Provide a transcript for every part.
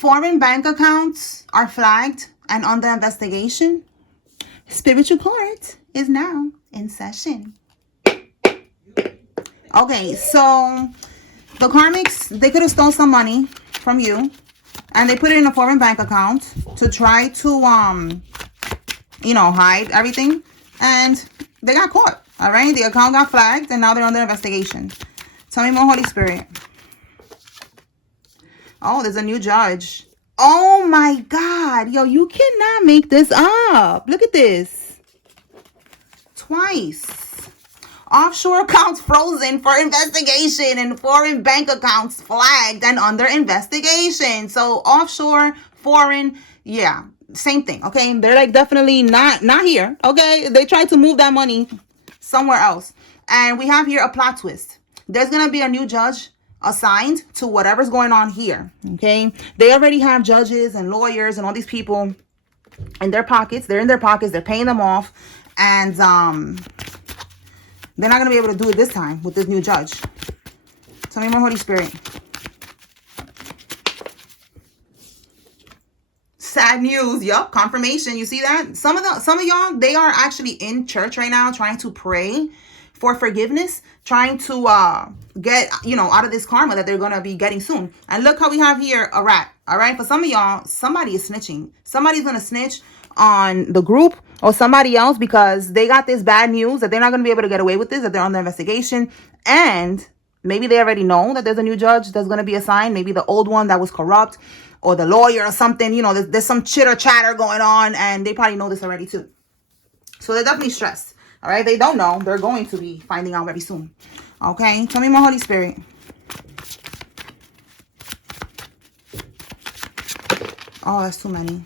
Foreign bank accounts are flagged and under investigation. Spiritual court is now in session. Okay, so the Karmics, they could have stole some money from you, and they put it in a foreign bank account to try to, hide everything, and they got caught. All right, the account got flagged, and now they're under investigation. Tell me more, Holy Spirit. Oh, there's a new judge. Oh my God. Yo, you cannot make this up. Look at this. Twice. Offshore accounts frozen for investigation and foreign bank accounts flagged and under investigation. So offshore, foreign, yeah, same thing. Okay, they're like definitely not here. Okay, they tried to move that money somewhere else. And we have here a plot twist. There's gonna be a new judge assigned to whatever's going on here. Okay, they already have judges and lawyers and all these people in their pockets. They're in their pockets. They're paying them off, and they're not gonna be able to do it this time with this new judge. Tell me more, Holy Spirit. Sad news. Yup, confirmation. You see that? Some of y'all, they are actually in church right now trying to pray for forgiveness, trying to get, out of this karma that they're going to be getting soon. And look how we have here a rat. All right. For some of y'all, somebody is snitching. Somebody's going to snitch on the group or somebody else because they got this bad news that they're not going to be able to get away with this, that they're under investigation. And maybe they already know that there's a new judge that's going to be assigned. Maybe the old one that was corrupt, or the lawyer or something. There's some chitter chatter going on, and they probably know this already too. So they're definitely stressed. All right, they don't know. They're going to be finding out very soon. Okay, tell me more, Holy Spirit. Oh, that's too many.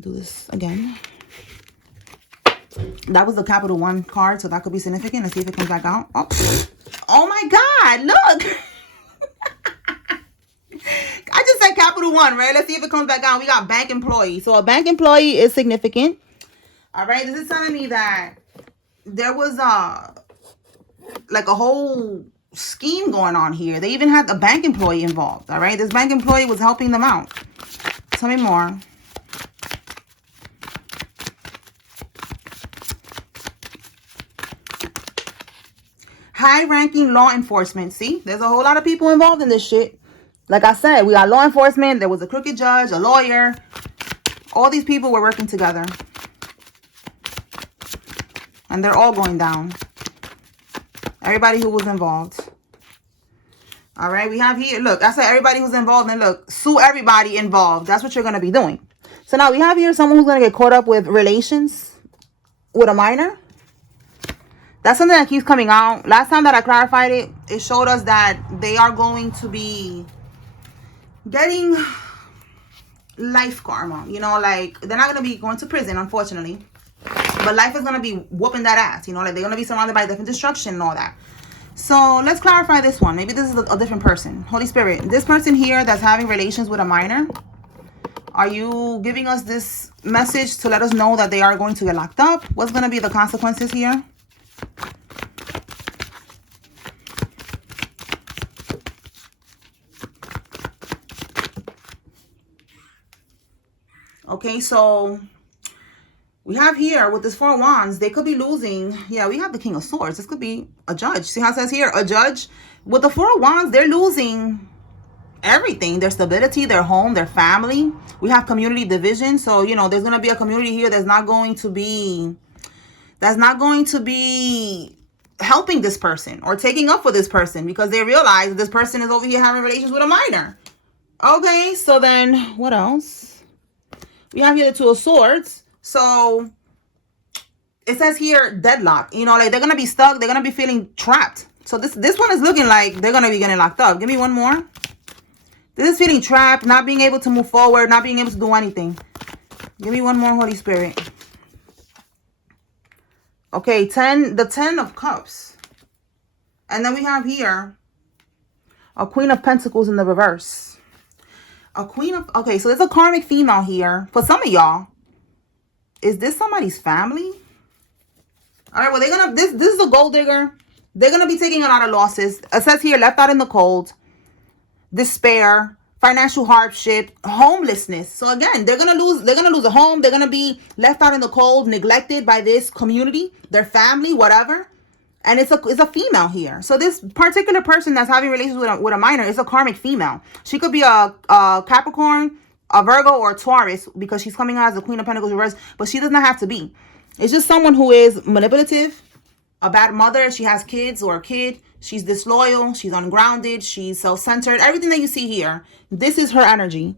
Do this again. That was the Capital One card, so that could be significant. Let's see if it comes back out. Oh my God, look. I just said Capital One, right? Let's see if it comes back out. We got bank employee. So a bank employee is significant. All right, this is telling me that there was a whole scheme going on here. They even had a bank employee involved. All right, this bank employee was helping them out. Tell me more. High-ranking law enforcement. See, there's a whole lot of people involved in this shit. Like I said, we got law enforcement. There was a crooked judge, a lawyer. All these people were working together. And they're all going down. Everybody who was involved. All right, we have here, look, I said everybody who's involved, and look, sue everybody involved. That's what you're going to be doing. So now we have here someone who's going to get caught up with relations with a minor. That's something that keeps coming out. Last time that I clarified it, it showed us that they are going to be getting life karma. Like they're not going to be going to prison, unfortunately. But life is going to be whooping that ass. Like they're going to be surrounded by different destruction and all that. So let's clarify this one. Maybe this is a different person. Holy Spirit, this person here that's having relations with a minor, are you giving us this message to let us know that they are going to get locked up? What's going to be the consequences here? Okay, so we have here with this Four of Wands, they could be losing. Yeah, we have the King of Swords. This could be a judge. See how it says here, a judge. With the Four of Wands, they're losing everything. Their stability, their home, their family. We have community division. So, there's going to be a community here that's not going to be helping this person or taking up for this person because they realize that this person is over here having relations with a minor. Okay, so then what else? We have here the Two of Swords. So it says here deadlock. Like they're going to be stuck. They're going to be feeling trapped. So this one is looking like they're going to be getting locked up. Give me one more. This is feeling trapped, not being able to move forward, not being able to do anything. Give me one more, Holy Spirit. Okay, the 10 of Cups. And then we have here a Queen of Pentacles in the reverse. Okay, so there's a karmic female here. For some of y'all, is this somebody's family? All right, well, this is a gold digger. They're going to be taking a lot of losses. It says here, left out in the cold, despair, financial hardship, homelessness. So again, they're gonna lose a home. They're gonna be left out in the cold, neglected by this community, their family, whatever. And it's a female here. So this particular person that's having relations with a minor is a karmic female. She could be a Capricorn, a Virgo, or a Taurus, because she's coming out as the Queen of Pentacles reverse. But she does not have to be. It's just someone who is manipulative, a bad mother. She has kids or a kid. She's disloyal. She's ungrounded. She's self-centered. Everything that you see here, this is her energy.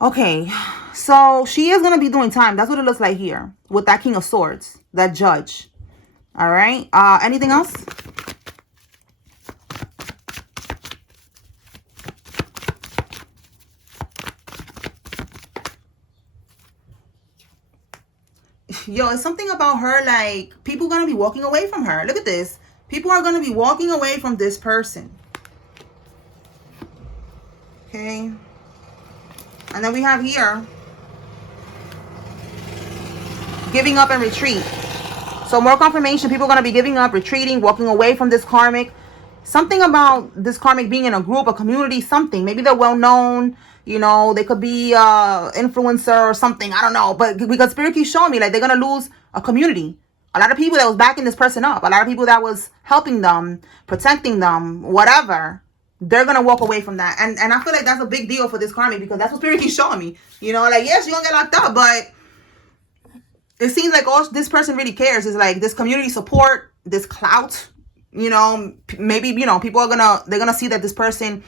Okay, so she is going to be doing time. That's what it looks like here with that King of Swords, that judge. All right. Anything else? Yo, it's something about her, like, people are going to be walking away from her. Look at this. People are going to be walking away from this person. Okay. And then we have here, giving up and retreat. So more confirmation. People are going to be giving up, retreating, walking away from this karmic. Something about this karmic being in a group, a community, something. Maybe they're well known. You know, they could be influencer or something. I don't know. But because Spirit keeps showing me, like, they're going to lose a community. A lot of people that was backing this person up. A lot of people that was helping them, protecting them, whatever. They're going to walk away from that. And I feel like that's a big deal for this karmic, because that's what Spirit keeps showing me. You know, like, yes, you're going to get locked up, but it seems like all this person really cares is like this community support, this clout. You know, maybe, you know, people are they're gonna see that this person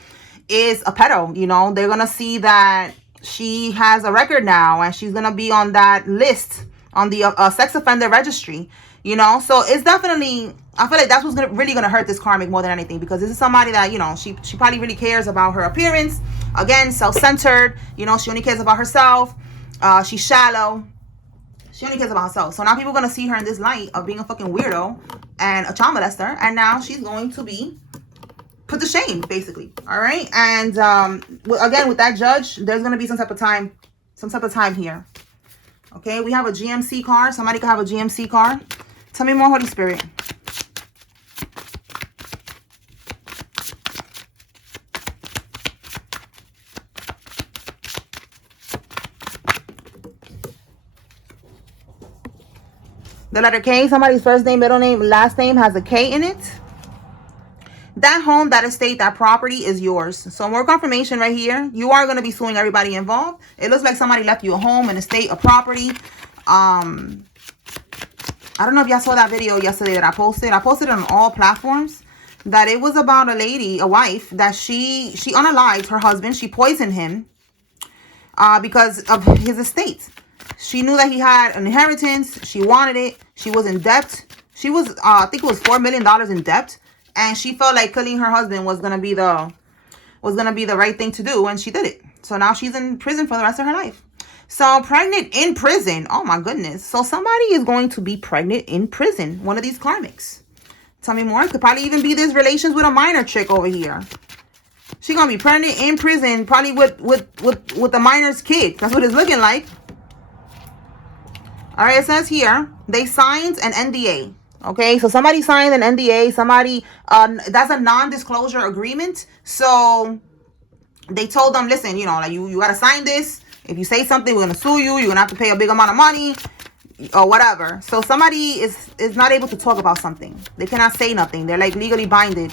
is a pedo. You know, they're gonna see that she has a record now and she's gonna be on that list, on the sex offender registry. You know, so it's definitely, I feel like that's what's really gonna hurt this karmic more than anything, because this is somebody that, you know, she probably really cares about her appearance. Again, self-centered. You know, she only cares about herself. She's shallow. She only cares about herself. So now people are going to see her in this light of being a fucking weirdo and a child molester. And now she's going to be put to shame, basically. All right. And again, with that judge, there's going to be some type of time here. Okay. We have a GMC card. Somebody could have a GMC card. Tell me more, Holy Spirit. The letter K, somebody's first name, middle name, last name has a K in it. That home, that estate, that property is yours. So more confirmation right here. You are going to be suing everybody involved. It looks like somebody left you a home, an estate, a property. I don't know if y'all saw that video yesterday that I posted. I posted it on all platforms. That it was about a lady, a wife, that she unalived her husband. She poisoned him because of his estate. She knew that he had an inheritance. She wanted it. She was in debt. She was, I think it was $4 million in debt. And she felt like killing her husband was gonna be the right thing to do, and she did it. So now she's in prison for the rest of her life. So pregnant in prison. Oh my goodness. So somebody is going to be pregnant in prison. One of these karmics. Tell me more. It could probably even be this relations with a minor chick over here. She's gonna be pregnant in prison, probably with the minor's kid. That's what it's looking like. All right, it says here, they signed an NDA. Okay, so somebody signed an NDA. Somebody, that's a non-disclosure agreement. So they told them, listen, you know, like you got to sign this. If you say something, we're going to sue you. You're going to have to pay a big amount of money or whatever. So somebody is not able to talk about something. They cannot say nothing. They're like legally binded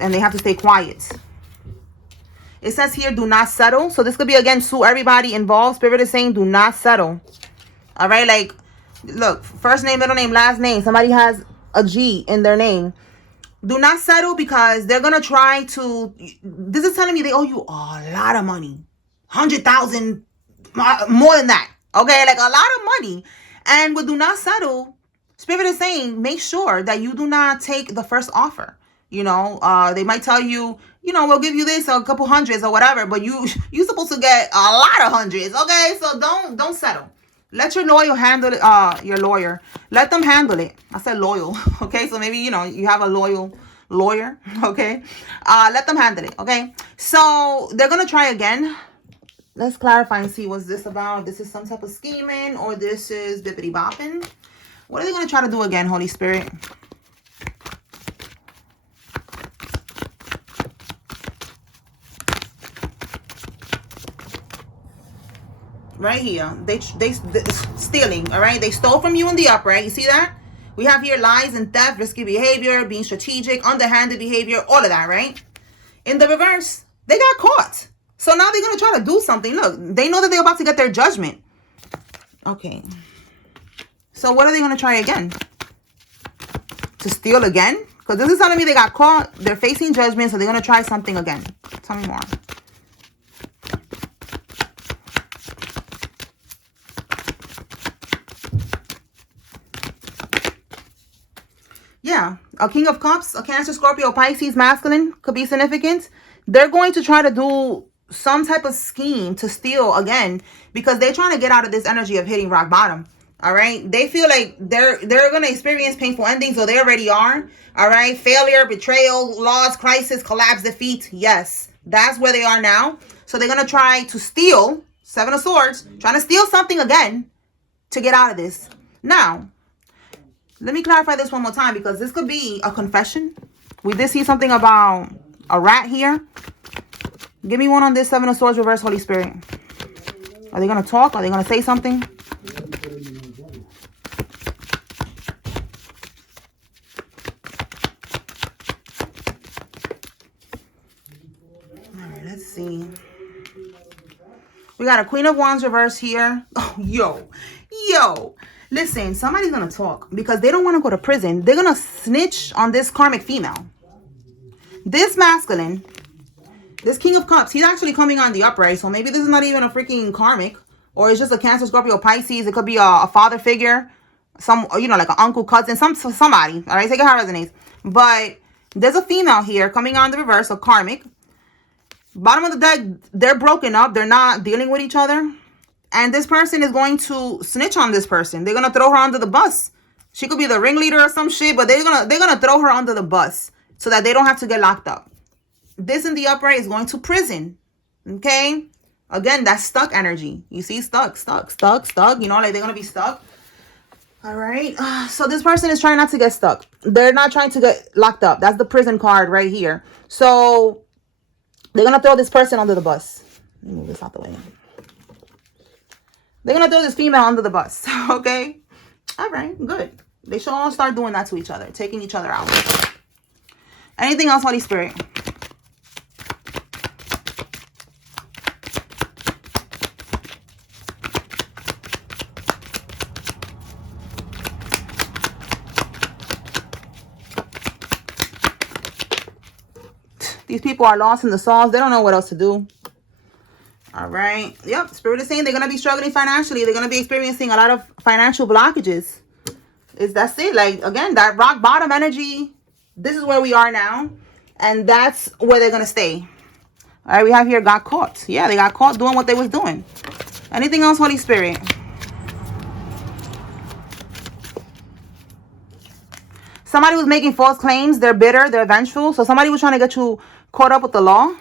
and they have to stay quiet. It says here, do not settle. So this could be, again, sue everybody involved. Spirit is saying, do not settle. All right, like, look, first name, middle name, last name. Somebody has a G in their name. Do not settle, because they're going to try to, this is telling me they owe you a lot of money. 100,000, more than that. Okay, like a lot of money. And with do not settle, Spirit is saying, make sure that you do not take the first offer. You know, they might tell you, you know, we'll give you this, a couple hundreds or whatever, but you're supposed to get a lot of hundreds. Okay, so don't settle. Let your lawyer handle it. Your lawyer, let them handle it. I said loyal. Okay, so maybe, you know, you have a loyal lawyer. Okay, let them handle it. Okay, so they're gonna try again. Let's clarify and see what's this about. This is some type of scheming, or this is bippity bopping. What are they gonna try to do again, Holy Spirit? right here. They stealing, all right? They stole from you in the upright. You see that? We have here lies and theft, risky behavior, being strategic, underhanded behavior, all of that, right? In the reverse, they got caught. So now they're going to try to do something. Look, they know that they're about to get their judgment. Okay. So what are they going to try again? To steal again? Because this is telling me they got caught. They're facing judgment, so they're going to try something again. Tell me more. Yeah, a King of Cups, a Cancer, Scorpio, Pisces, masculine could be significant. They're going to try to do some type of scheme to steal again because they're trying to get out of this energy of hitting rock bottom. All right, they feel like they're going to experience painful endings, or they already are. All right, failure, betrayal, loss, crisis, collapse, defeat. Yes, that's where they are now. So they're going to try to steal, Seven of Swords, trying to steal something again to get out of this. Now, let me clarify this one more time because this could be a confession. We did see something about a rat here. Give me one on this Seven of Swords reverse, Holy Spirit. Are they going to talk? Are they going to say something? All right, let's see. We got a Queen of Wands reverse here. Oh, yo. Listen, somebody's going to talk because they don't want to go to prison. They're going to snitch on this karmic female. This masculine, this King of Cups, he's actually coming on the upright. So maybe this is not even a freaking karmic, or it's just a Cancer, Scorpio, Pisces. It could be a father figure, some, you know, like an uncle, cousin, somebody. All right, take it how it resonates. But there's a female here coming on the reverse, a karmic. Bottom of the deck, they're broken up. They're not dealing with each other. And this person is going to snitch on this person. They're going to throw her under the bus. She could be the ringleader or some shit, but they're gonna throw her under the bus so that they don't have to get locked up. This in the upright is going to prison. Okay? Again, that's stuck energy. You see, stuck. You know, like they're going to be stuck. All right? So this person is trying not to get stuck. They're not trying to get locked up. That's the prison card right here. So they're going to throw this person under the bus. Let me move this out the way. They're going to throw this female under the bus. Okay? All right. Good. They should all start doing that to each other. Taking each other out. Anything else, Holy Spirit? These people are lost in the sauce. They don't know what else to do. All right. Yep. Spirit is saying they're going to be struggling financially. They're going to be experiencing a lot of financial blockages. That's it. Like, again, that rock bottom energy. This is where we are now. And that's where they're going to stay. All right. We have here got caught. Yeah, they got caught doing what they was doing. Anything else, Holy Spirit? Somebody was making false claims. They're bitter. They're vengeful. So somebody was trying to get you caught up with the law.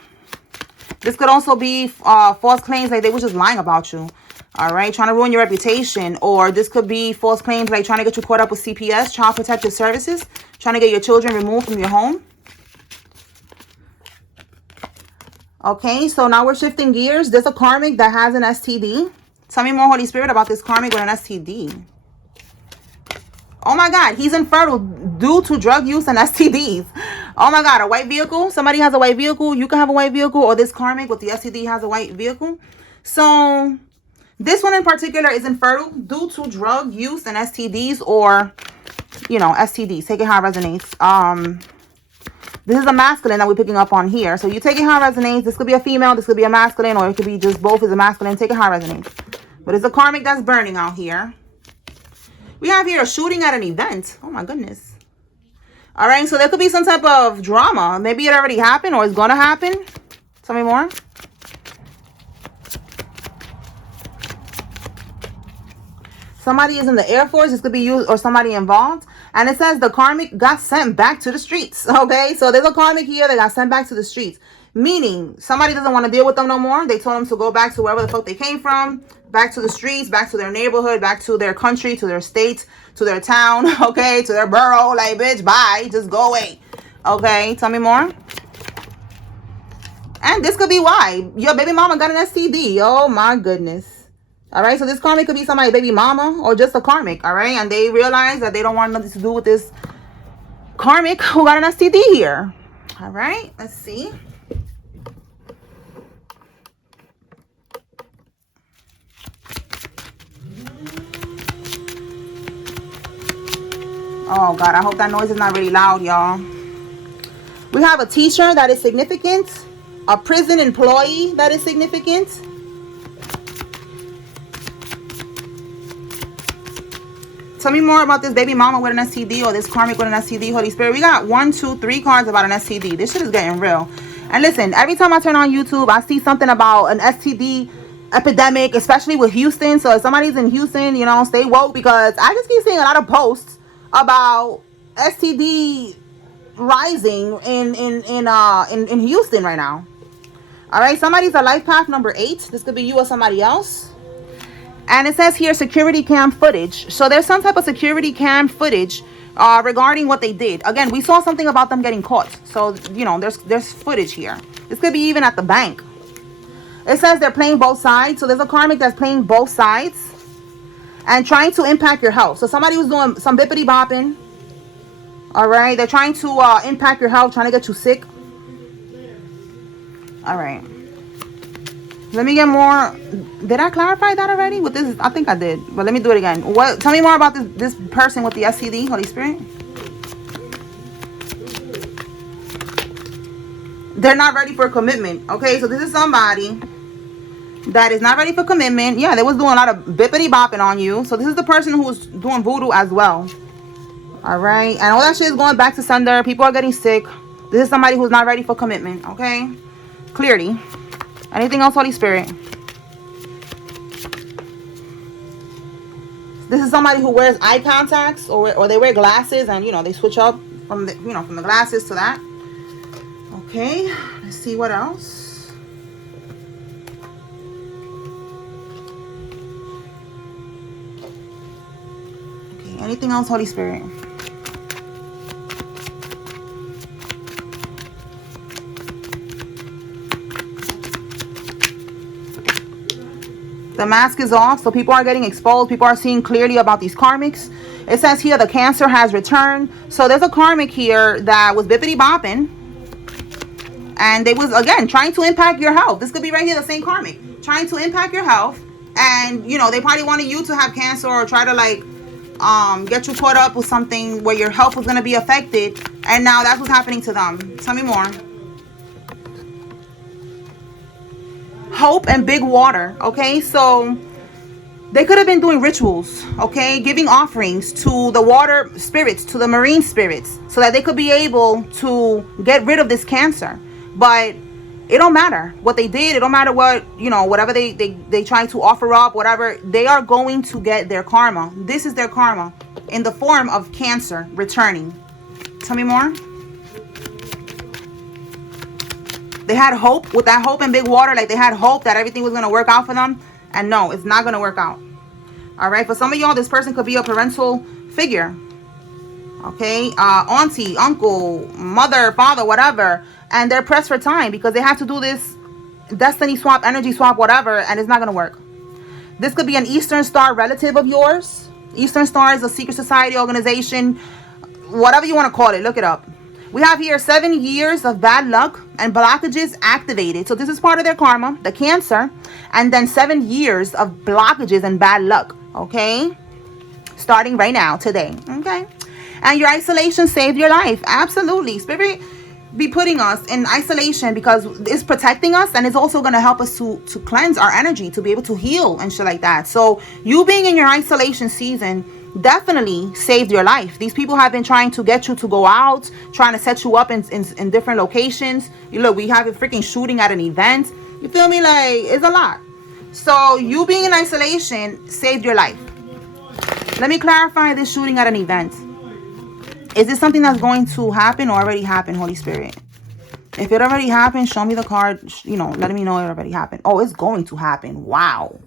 This could also be false claims, like they were just lying about you. All right, trying to ruin your reputation. Or this could be false claims like trying to get you caught up with CPS, Child Protective Services, trying to get your children removed from your home. Okay, so now we're shifting gears. There's a karmic that has an STD. Tell me more, Holy Spirit, about this karmic with an STD. Oh my God, he's infertile due to drug use and STDs. Oh my God, a white vehicle. Somebody has a white vehicle. You can have a white vehicle, or this karmic with the STD has a white vehicle. So this one in particular is infertile due to drug use and STDs, or, you know, STDs. Take it how it resonates. This is a masculine that we're picking up on here. So you take it how it resonates. This could be a female. This could be a masculine, or it could be just both is a masculine. Take it how it resonates. But it's a karmic that's burning out here. We have here a shooting at an event. Oh my goodness. All right, so there could be some type of drama. Maybe it already happened or it's going to happen. Tell me more. Somebody is in the Air Force. This could be you or somebody involved. And it says the karmic got sent back to the streets. Okay, so there's a karmic here that got sent back to the streets. Meaning somebody doesn't want to deal with them no more. They told them to go back to wherever the fuck they came from. Back to the streets, back to their neighborhood, back to their country, to their state, to their town, okay, to their borough. Like, bitch, bye. Just go away. Okay, tell me more. And this could be why. Your baby mama got an STD. Oh, my goodness. All right, so this karmic could be somebody's baby mama or just a karmic, all right? And they realize that they don't want nothing to do with this karmic who got an STD here. All right, let's see. Oh, God, I hope that noise is not really loud, y'all. We have a teacher that is significant. A prison employee that is significant. Tell me more about this baby mama with an STD or this karmic with an STD, Holy Spirit. We got 1, 2, 3 cards about an STD. This shit is getting real. And listen, every time I turn on YouTube, I see something about an STD epidemic, especially with Houston. So if somebody's in Houston, you know, stay woke, because I just keep seeing a lot of posts about STD rising in Houston right now. All right, somebody's a life path number 8. This could be you or somebody else. And it says here security cam footage. So there's some type of security cam footage regarding what they did. Again, we saw something about them getting caught. So, you know, there's footage here. This could be even at the bank. It says they're playing both sides. So there's a karmic that's playing both sides and trying to impact your health. So somebody was doing some bippity bopping. All right, they're trying to impact your health, trying to get you sick. All right. Let me get more. Did I clarify that already with this? I think I did, but let me do it again. What? Tell me more about this person with the STD, Holy Spirit. They're not ready for commitment. Okay, so this is somebody that is not ready for commitment. Yeah, they was doing a lot of bippity bopping on you. So this is the person who was doing voodoo as well. All right, and all that shit is going back to sender. People are getting sick. This is somebody who's not ready for commitment. Okay, clearly. Anything else, Holy Spirit? This is somebody who wears eye contacts or they wear glasses, and you know they switch up from the from the glasses to that. Okay, let's see what else. Okay, anything else, Holy Spirit? The mask is off, so people are getting exposed. People are seeing clearly about these karmics. It says here the cancer has returned. So there's a karmic here that was bippity bopping, and they was again trying to impact your health. This could be right here, the same karmic trying to impact your health, and you know they probably wanted you to have cancer or try to like get you caught up with something where your health was going to be affected, and now that's what's happening to them. Tell me more. Hope and big water. Okay, so they could have been doing rituals, okay, giving offerings to the water spirits, to the marine spirits, so that they could be able to get rid of this cancer. But it don't matter what they did. It don't matter what, you know, whatever they try to offer up, whatever, they are going to get their karma. This is their karma in the form of cancer returning. Tell me more. They had hope. With that hope and big water, like they had hope that everything was going to work out for them. And no, it's not going to work out. All right. For some of y'all, this person could be a parental figure. Okay. Auntie, uncle, mother, father, whatever. And they're pressed for time because they have to do this destiny swap, energy swap, whatever. And it's not going to work. This could be an Eastern Star relative of yours. Eastern Star is a secret society organization. Whatever you want to call it. Look it up. We have here 7 years of bad luck and blockages activated. So this is part of their karma, the cancer. And then 7 years of blockages and bad luck. Okay. Starting right now, today. Okay. And your isolation saved your life. Absolutely. Spirit be putting us in isolation because it's protecting us, and it's also going to help us to cleanse our energy, to be able to heal and shit like that. So you being in your isolation season definitely saved your life. These people have been trying to get you to go out, trying to set you up in different locations. You look, we have a freaking shooting at an event. You feel me? Like, it's a lot. So you being in isolation saved your life. Let me clarify this shooting at an event. Is this something that's going to happen or already happened, Holy Spirit? If it already happened, show me the card, you know, letting me know it already happened. Oh, it's going to happen. Wow.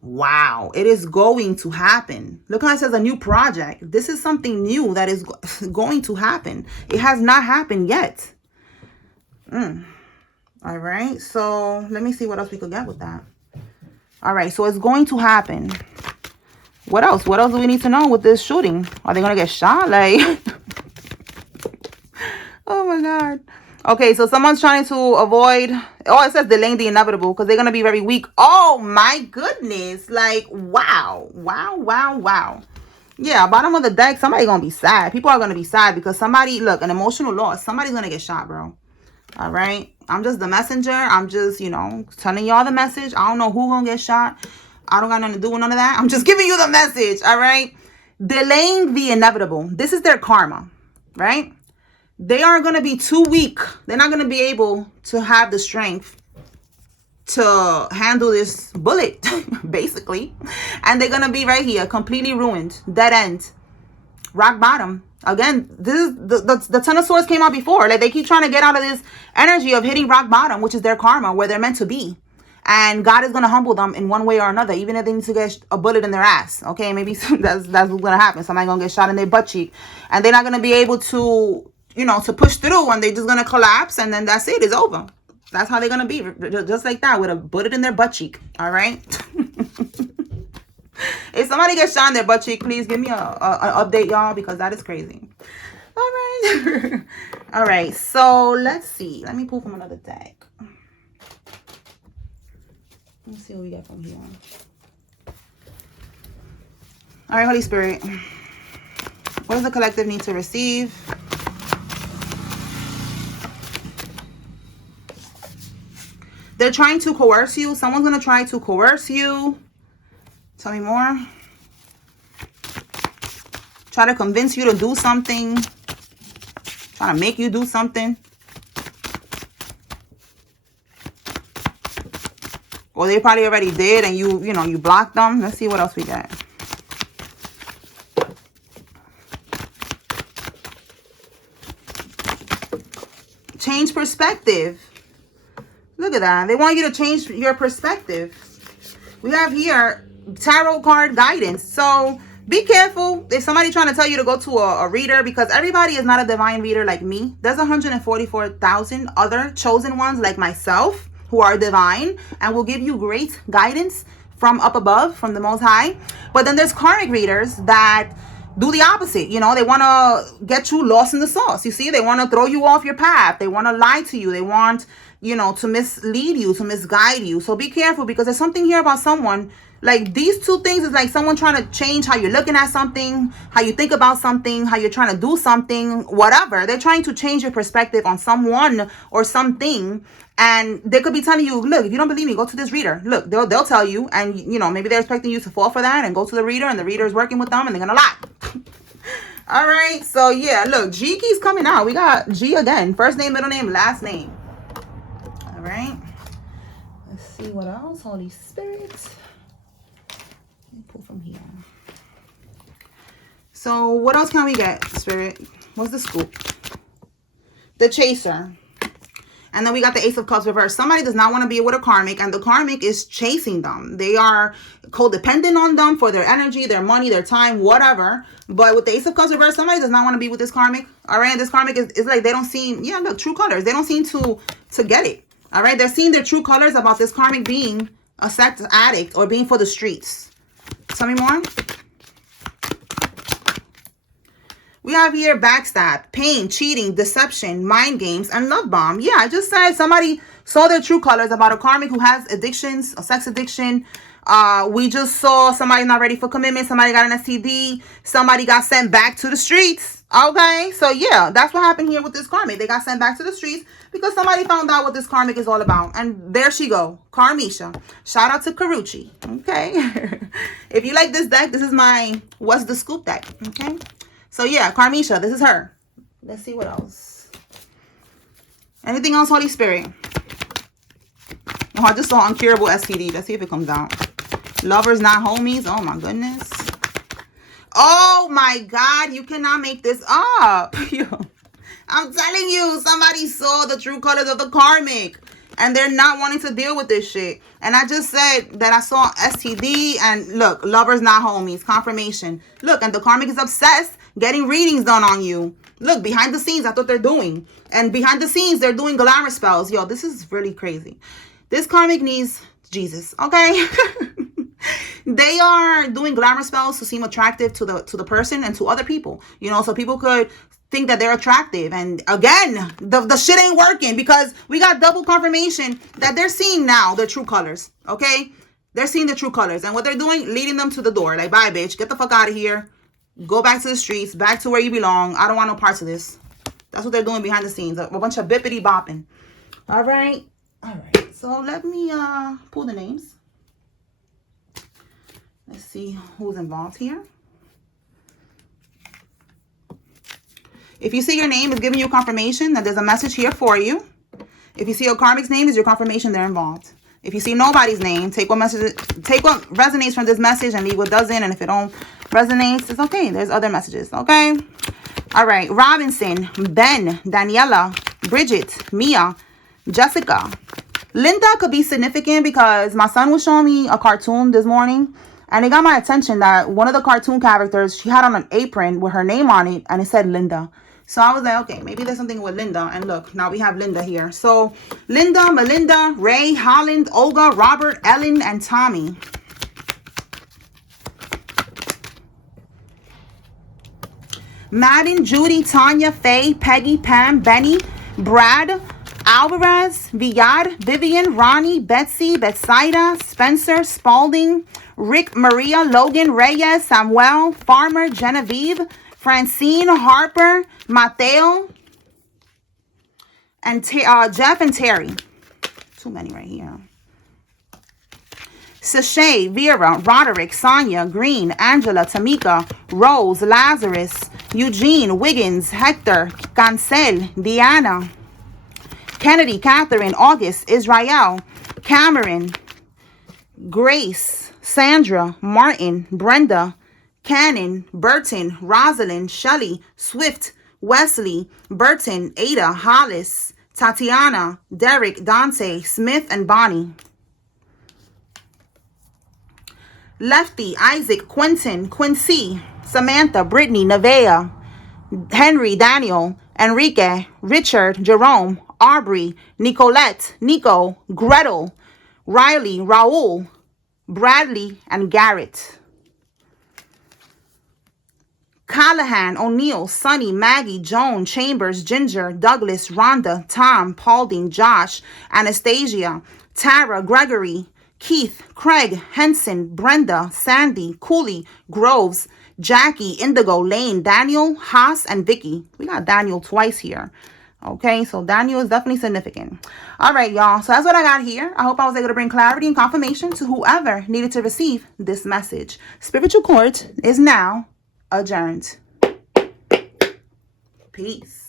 Wow. It is going to happen. Look how it says a new project. This is something new that is going to happen. It has not happened yet. All right. So let me see what else we could get with that. All right, so it's going to happen. What else? What else do we need to know with this shooting? Are they going to get shot? Like, oh my God. Okay, so someone's trying to avoid, oh, it says delaying the inevitable because they're going to be very weak. Oh my goodness. Like, wow. Wow, wow, wow. Yeah, bottom of the deck, somebody's going to be sad. People are going to be sad because somebody, look, an emotional loss. Somebody's going to get shot, bro. All right. I'm just the messenger. I'm just, you know, telling y'all the message. I don't know who going to get shot. I don't got nothing to do with none of that. I'm just giving you the message. All right. Delaying the inevitable. This is their karma, right? They are going to be too weak. They're not going to be able to have the strength to handle this bullet, basically. And they're going to be right here, completely ruined, dead end, rock bottom. Again, this is the Ten of Swords came out before. Like, they keep trying to get out of this energy of hitting rock bottom, which is their karma, where they're meant to be. And God is going to humble them in one way or another, even if they need to get a bullet in their ass. Okay, maybe that's what's going to happen. Somebody going to get shot in their butt cheek. And they're not going to be able to, you know, to push through, and they're just going to collapse, and then that's it. It's over. That's how they're going to be, just like that, with a bullet in their butt cheek. All right? If somebody gets shot in their butt cheek, please give me an update, y'all, because that is crazy. All right. All right, so let's see. Let me pull from another deck. Let's see what we get from here. All right, Holy Spirit. What does the collective need to receive? They're trying to coerce you. Someone's going to try to coerce you. Tell me more. Try to convince you to do something. Try to make you do something. Or they probably already did and you know, you blocked them. Let's see what else we got. Change perspective. Look at that. They want you to change your perspective. We have here tarot card guidance. So be careful if somebody's trying to tell you to go to a reader, because everybody is not a divine reader like me. There's 144,000 other chosen ones like myself who are divine and will give you great guidance from up above, from the Most High. But then there's karmic readers that do the opposite. You know, they want to get you lost in the sauce. You see, they want to throw you off your path. They want to lie to you. They want, you know, to mislead you, to misguide you. So be careful, because there's something here about someone. Like, these two things is like someone trying to change how you're looking at something, how you think about something, how you're trying to do something, whatever. They're trying to change your perspective on someone or something. And they could be telling you, look, if you don't believe me, go to this reader. Look, they'll tell you. And, you know, maybe they're expecting you to fall for that and go to the reader, and the reader is working with them and they're going to lie. All right. So, yeah, look, G keys coming out. We got G again. First name, middle name, last name. All right. Let's see what else. Holy Spirit. Let me pull from here. So, what else can we get, Spirit? What's the scoop? The Chaser. And then we got the Ace of Cups reversed. Somebody does not want to be with a karmic, and the karmic is chasing them. They are codependent on them for their energy, their money, their time, whatever. But with the Ace of Cups reversed, somebody does not want to be with this karmic. All right, and this karmic is like, they don't seem, yeah, look, true colors. They don't seem to get it. All right, they're seeing their true colors about this karmic being a sex addict or being for the streets. Tell me more. We have here backstab, pain, cheating, deception, mind games, and love bomb. Yeah, I just said somebody saw their true colors about a karmic who has addictions, a sex addiction. We just saw somebody not ready for commitment. Somebody got an STD. Somebody got sent back to the streets. Okay, so yeah, that's what happened here with this karmic. They got sent back to the streets because somebody found out what this karmic is all about. And there she go, Karmisha. Shout out to Karuchi. Okay, if you like this deck, this is my What's the Scoop deck. Okay. So, yeah, Karmisha, this is her. Let's see what else. Anything else, Holy Spirit? Oh, I just saw uncurable STD. Let's see if it comes out. Lovers, not homies. Oh, my goodness. Oh, my God. You cannot make this up. I'm telling you, somebody saw the true colors of the karmic. And they're not wanting to deal with this shit. And I just said that I saw STD. And look, lovers, not homies. Confirmation. Look, and the karmic is obsessed getting readings done on you. Look, behind the scenes, that's what they're doing. And behind the scenes, they're doing glamour spells. Yo, this is really crazy. This karmic needs Jesus, okay? They are doing glamour spells to seem attractive to the person and to other people, you know, so people could think that they're attractive. And again, the shit ain't working, because we got double confirmation that they're seeing now their true colors, okay? They're seeing the true colors, and what they're doing, leading them to the door. Like, bye, bitch, get the fuck out of here. Go back to the streets, back to where you belong. I don't want no parts of this. That's what they're doing behind the scenes, a bunch of bippity bopping. All right, so let me pull the names. Let's see who's involved here. If you see your name is giving you confirmation that there's a message here for you. If you see a karmic's name, is your confirmation they're involved. If you see nobody's name, take what resonates from this message and leave what doesn't. And if it don't resonate, it's okay. There's other messages, okay? All right. Robinson, Ben, Daniela, Bridget, Mia, Jessica. Linda could be significant because my son was showing me a cartoon this morning. And it got my attention that one of the cartoon characters, she had on an apron with her name on it. And it said Linda. So I was like, okay, maybe there's something with Linda. And look, now we have Linda here. So Linda, Melinda, Ray, Holland, Olga, Robert, Ellen, and Tommy. Madden, Judy, Tanya, Faye, Peggy, Pam, Benny, Brad, Alvarez, Villard, Vivian, Ronnie, Betsy, Betsaida, Spencer, Spalding, Rick, Maria, Logan, Reyes, Samuel, Farmer, Genevieve, Francine, Harper, Mateo, and Jeff and Terry. Too many right here. Sashay, Vera, Roderick, Sonia, Green, Angela, Tamika, Rose, Lazarus, Eugene, Wiggins, Hector, Cancel, Diana, Kennedy, Catherine, August, Israel, Cameron, Grace, Sandra, Martin, Brenda, Cannon, Burton, Rosalind, Shelley, Swift, Wesley, Burton, Ada, Hollis, Tatiana, Derek, Dante, Smith, and Bonnie. Lefty, Isaac, Quentin, Quincy, Samantha, Brittany, Nevaeh, Henry, Daniel, Enrique, Richard, Jerome, Aubrey, Nicolette, Nico, Gretel, Riley, Raul, Bradley, and Garrett. Callahan, O'Neill, Sonny, Maggie, Joan, Chambers, Ginger, Douglas, Rhonda, Tom, Paulding, Josh, Anastasia, Tara, Gregory, Keith, Craig, Henson, Brenda, Sandy, Cooley, Groves, Jackie, Indigo, Lane, Daniel, Haas, and Vicky. We got Daniel twice here. Okay, so Daniel is definitely significant. All right, y'all. So that's what I got here. I hope I was able to bring clarity and confirmation to whoever needed to receive this message. Spiritual Court is now adjourned. Peace.